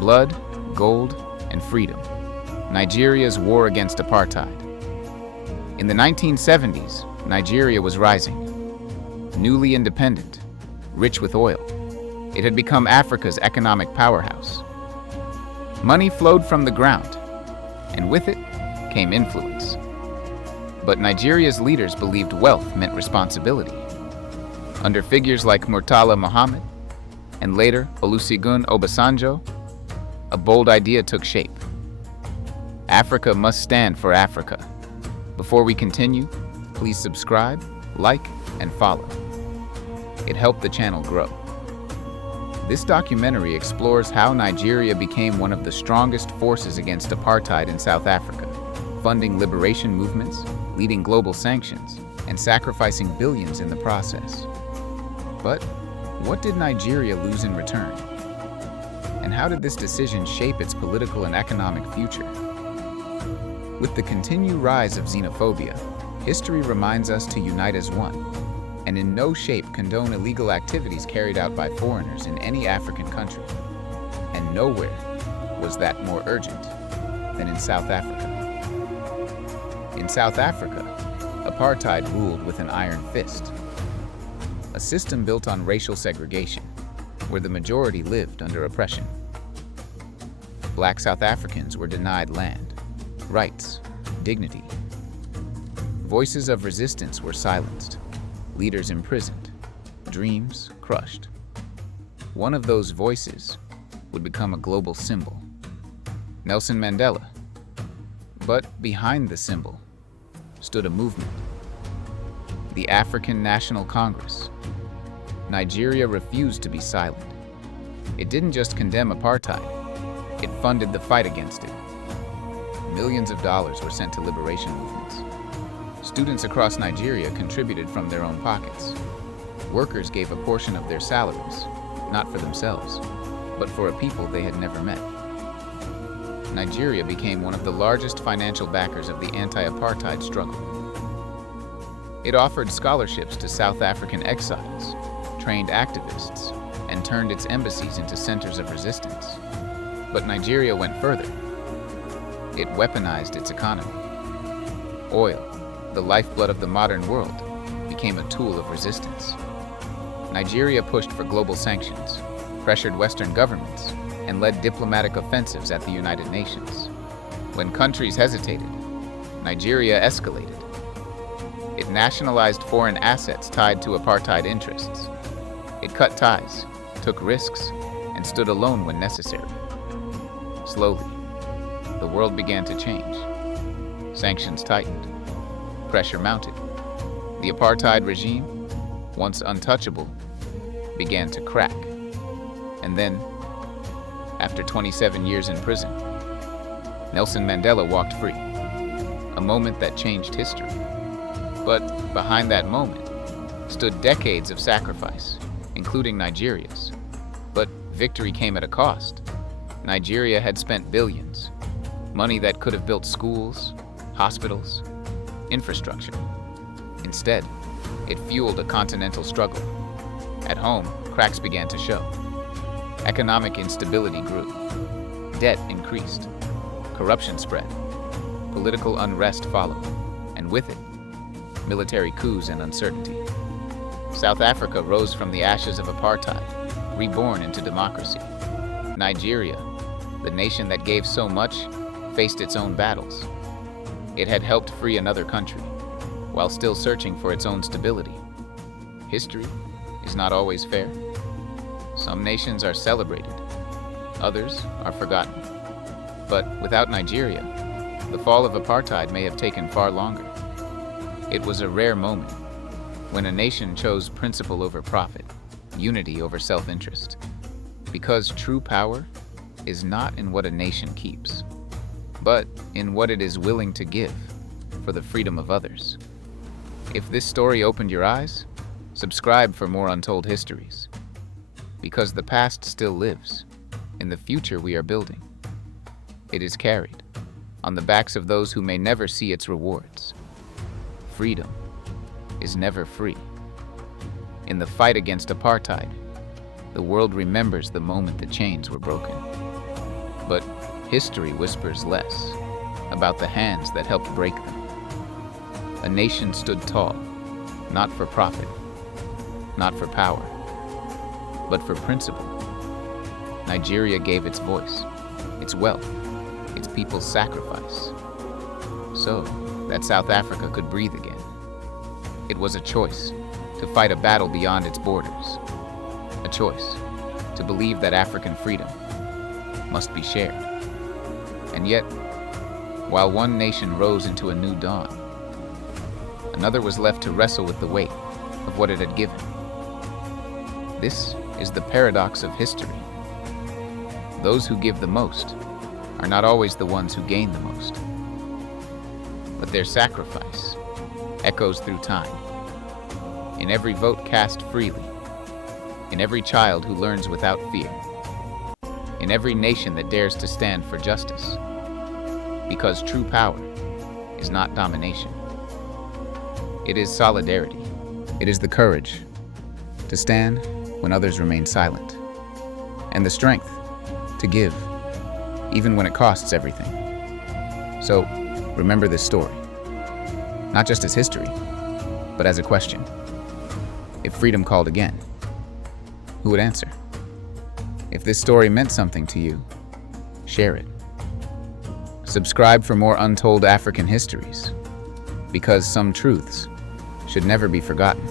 Blood, gold, and freedom. Nigeria's war against apartheid. In the 1970s, Nigeria was rising. Newly independent, rich with oil, it had become Africa's economic powerhouse. Money flowed from the ground, and with it came influence. But Nigeria's leaders believed wealth meant responsibility. Under figures like Murtala Muhammad and later Olusegun Obasanjo, a bold idea took shape. Africa must stand for Africa. Before we continue, please subscribe, like, and follow. It helped the channel grow. This documentary explores how Nigeria became one of the strongest forces against apartheid in South Africa, funding liberation movements, leading global sanctions, and sacrificing billions in the process. But what did Nigeria lose in return? And how did this decision shape its political and economic future? With the continued rise of xenophobia, history reminds us to unite as one, and in no shape condone illegal activities carried out by foreigners in any African country. And nowhere was that more urgent than in South Africa. In South Africa, apartheid ruled with an iron fist, a system built on racial segregation, where the majority lived under oppression. Black South Africans were denied land, rights, dignity. Voices of resistance were silenced, leaders imprisoned, dreams crushed. One of those voices would become a global symbol, Nelson Mandela. But behind the symbol stood a movement, the African National Congress. Nigeria refused to be silent. It didn't just condemn apartheid, it funded the fight against it. Millions of dollars were sent to liberation movements. Students across Nigeria contributed from their own pockets. Workers gave a portion of their salaries, not for themselves, but for a people they had never met. Nigeria became one of the largest financial backers of the anti-apartheid struggle. It offered scholarships to South African exiles, trained activists, and turned its embassies into centers of resistance. But Nigeria went further. It weaponized its economy. Oil, the lifeblood of the modern world, became a tool of resistance. Nigeria pushed for global sanctions, pressured Western governments, and led diplomatic offensives at the United Nations. When countries hesitated, Nigeria escalated. It nationalized foreign assets tied to apartheid interests. It cut ties, took risks, and stood alone when necessary. Slowly, the world began to change. Sanctions tightened. Pressure mounted. The apartheid regime, once untouchable, began to crack. And then, after 27 years in prison, Nelson Mandela walked free, a moment that changed history. But behind that moment stood decades of sacrifice, including Nigeria's. But victory came at a cost. Nigeria had spent billions, money that could have built schools, hospitals, infrastructure. Instead, it fueled a continental struggle. At home, cracks began to show. Economic instability grew. Debt increased. Corruption spread. Political unrest followed, and with it, military coups and uncertainty. South Africa rose from the ashes of apartheid, reborn into democracy. Nigeria, the nation that gave so much, faced its own battles. It had helped free another country, while still searching for its own stability. History is not always fair. Some nations are celebrated, others are forgotten. But without Nigeria, the fall of apartheid may have taken far longer. It was a rare moment when a nation chose principle over profit, unity over self-interest. Because true power is not in what a nation keeps, but in what it is willing to give for the freedom of others. If this story opened your eyes, subscribe for more untold histories. Because the past still lives in the future we are building. It is carried on the backs of those who may never see its rewards. Freedom is never free. In the fight against apartheid, the world remembers the moment the chains were broken. But history whispers less about the hands that helped break them. A nation stood tall, not for profit, not for power, but for principle. Nigeria gave its voice, its wealth, its people's sacrifice, so that South Africa could breathe again. It was a choice to fight a battle beyond its borders, a choice to believe that African freedom must be shared. And yet, while one nation rose into a new dawn, another was left to wrestle with the weight of what it had given. This is the paradox of history. Those who give the most are not always the ones who gain the most. But their sacrifice echoes through time. In every vote cast freely, in every child who learns without fear, in every nation that dares to stand for justice. Because true power is not domination. It is solidarity. It is the courage to stand when others remain silent, and the strength to give, even when it costs everything. So, remember this story, not just as history, but as a question. If freedom called again, who would answer? If this story meant something to you, share it. Subscribe for more untold African histories, because some truths should never be forgotten.